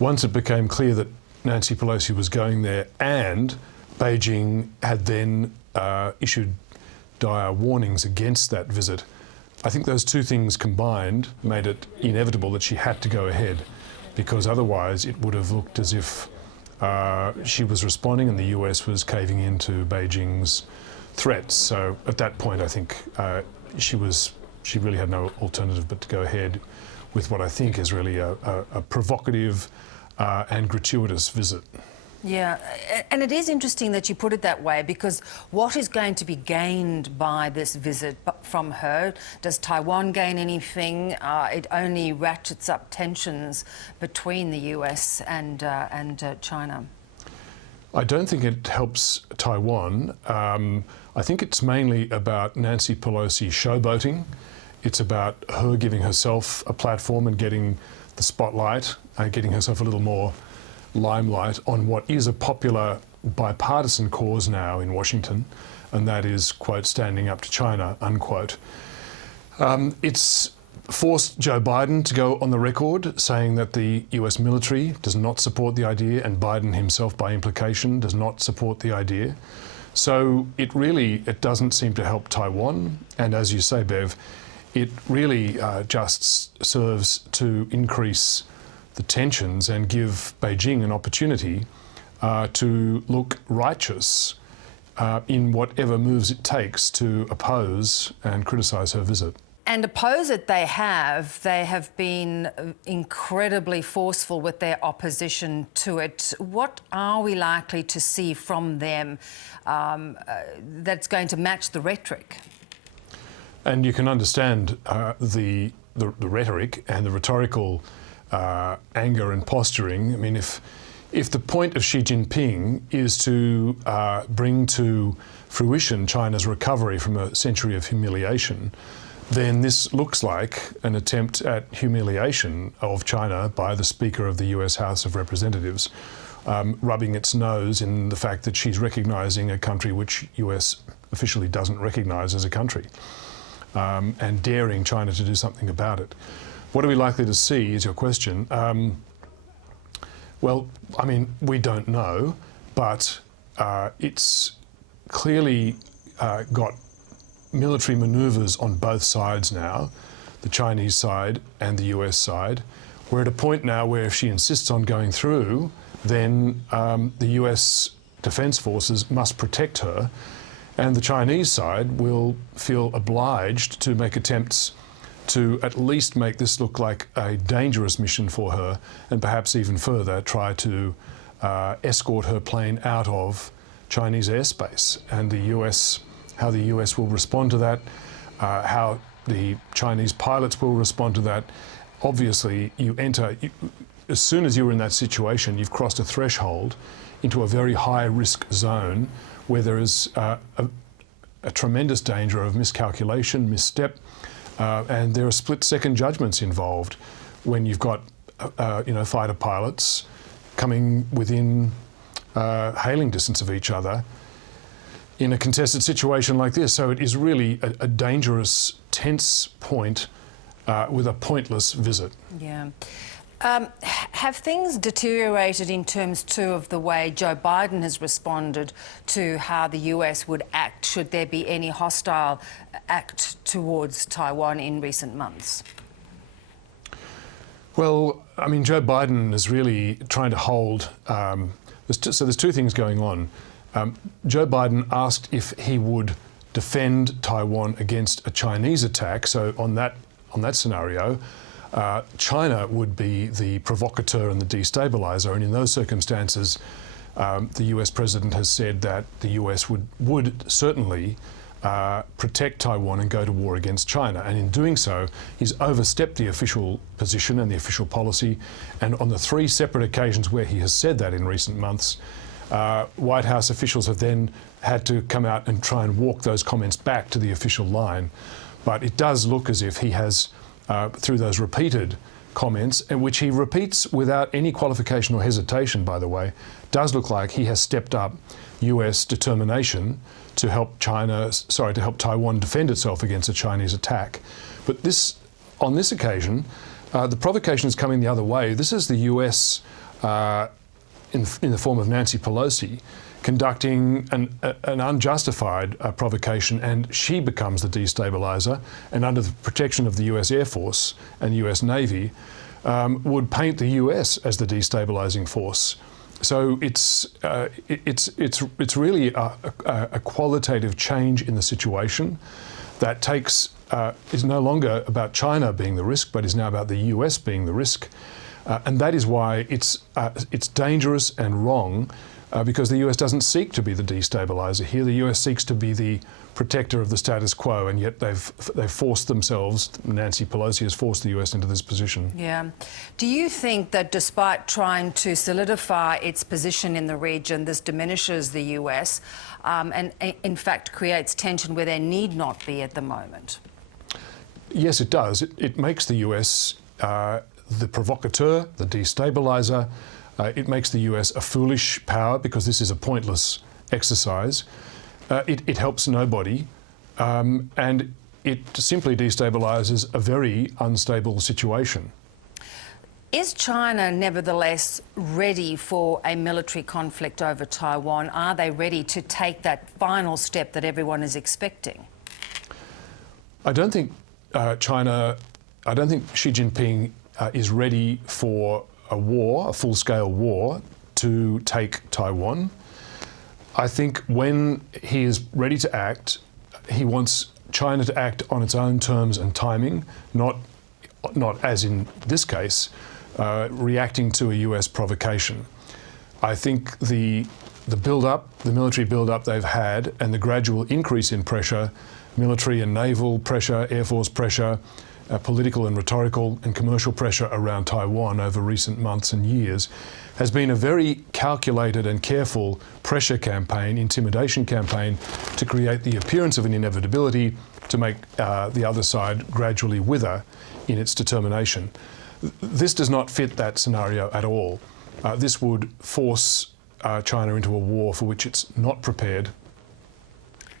once it became clear that Nancy Pelosi was going there and Beijing had then issued dire warnings against that visit, I think those two things combined made it inevitable that she had to go ahead, because otherwise it would have looked as if she was responding and the US was caving into Beijing's threats. So at that point, I think she really had no alternative but to go ahead with what I think is really a provocative and gratuitous visit. Yeah, and it is interesting that you put it that way, because what is going to be gained by this visit from her? Does Taiwan gain anything? It only ratchets up tensions between the US and China. I don't think it helps Taiwan. I think it's mainly about Nancy Pelosi showboating. It's about her giving herself a platform and getting the spotlight, getting herself a little more limelight on what is a popular bipartisan cause now in Washington, and that is, quote, standing up to China, unquote. It's forced Joe Biden to go on the record saying that the US military does not support the idea, and Biden himself, by implication, does not support the idea. So it doesn't seem to help Taiwan, and as you say, Bev, it really just serves to increase the tensions and give Beijing an opportunity to look righteous in whatever moves it takes to oppose and criticise her visit. And oppose it they have been incredibly forceful with their opposition to it. What are we likely to see from them that's going to match the rhetoric? And you can understand the rhetoric and the rhetorical anger and posturing. I mean, if the point of Xi Jinping is to bring to fruition China's recovery from a century of humiliation, then this looks like an attempt at humiliation of China by the Speaker of the US House of Representatives, rubbing its nose in the fact that she's recognising a country which US officially doesn't recognise as a country, and daring China to do something about it. What are we likely to see, is your question. Well, I mean, we don't know, but it's clearly got military manoeuvres on both sides now, the Chinese side and the US side. We're at a point now where if she insists on going through, then the US Defence Forces must protect her, and the Chinese side will feel obliged to make attempts to at least make this look like a dangerous mission for her, and perhaps even further try to escort her plane out of Chinese airspace. And how the US will respond to that, how the Chinese pilots will respond to that. Obviously, as soon as you're in that situation, you've crossed a threshold into a very high risk zone where there is a tremendous danger of miscalculation, misstep, and there are split-second judgments involved when you've got, fighter pilots coming within hailing distance of each other in a contested situation like this. So it is really a dangerous, tense point with a pointless visit. Yeah. Have things deteriorated in terms, too, of the way Joe Biden has responded to how the US would act should there be any hostile act towards Taiwan in recent months? Well, I mean, Joe Biden is really trying to hold... so there's two things going on. Joe Biden asked if he would defend Taiwan against a Chinese attack. So on that scenario, China would be the provocateur and the destabiliser, and in those circumstances, the US president has said that the US would certainly protect Taiwan and go to war against China. And in doing so, he's overstepped the official position and the official policy. And on the three separate occasions where he has said that in recent months, White House officials have then had to come out and try and walk those comments back to the official line. But it does look as if he has, through those repeated comments, and which he repeats without any qualification or hesitation, by the way, does look like he has stepped up US determination to help Taiwan defend itself against a Chinese attack. But on this occasion, the provocation is coming the other way. This is the US in the form of Nancy Pelosi, conducting an unjustified provocation, and she becomes the destabiliser, and under the protection of the US Air Force and US Navy, would paint the US as the destabilising force. So it's really a qualitative change in the situation that is no longer about China being the risk, but is now about the US being the risk, and that is why it's dangerous and wrong, because the US doesn't seek to be the destabiliser here. The US seeks to be the protector of the status quo, and yet they've forced themselves. Nancy Pelosi has forced the US into this position. Yeah. Do you think that despite trying to solidify its position in the region, this diminishes the US and in fact creates tension where there need not be at the moment? Yes, it does. It makes the US the provocateur, the destabiliser. It makes the US a foolish power because this is a pointless exercise. It helps nobody, and it simply destabilises a very unstable situation. Is China nevertheless ready for a military conflict over Taiwan? Are they ready to take that final step that everyone is expecting? I don't think I don't think Xi Jinping is ready for a war, a full-scale war, to take Taiwan. I think when he is ready to act, he wants China to act on its own terms and timing, not as in this case, reacting to a US provocation. I think the build-up, the military build-up they've had, and the gradual increase in pressure, military and naval pressure, Air Force pressure, political and rhetorical and commercial pressure around Taiwan over recent months and years, has been a very calculated and careful pressure campaign, intimidation campaign, to create the appearance of an inevitability, to make the other side gradually wither in its determination. This does not fit that scenario at all. This would force China into a war for which it's not prepared.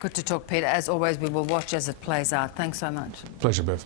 Good to talk, Peter. As always, we will watch as it plays out. Thanks so much. Pleasure, Bev.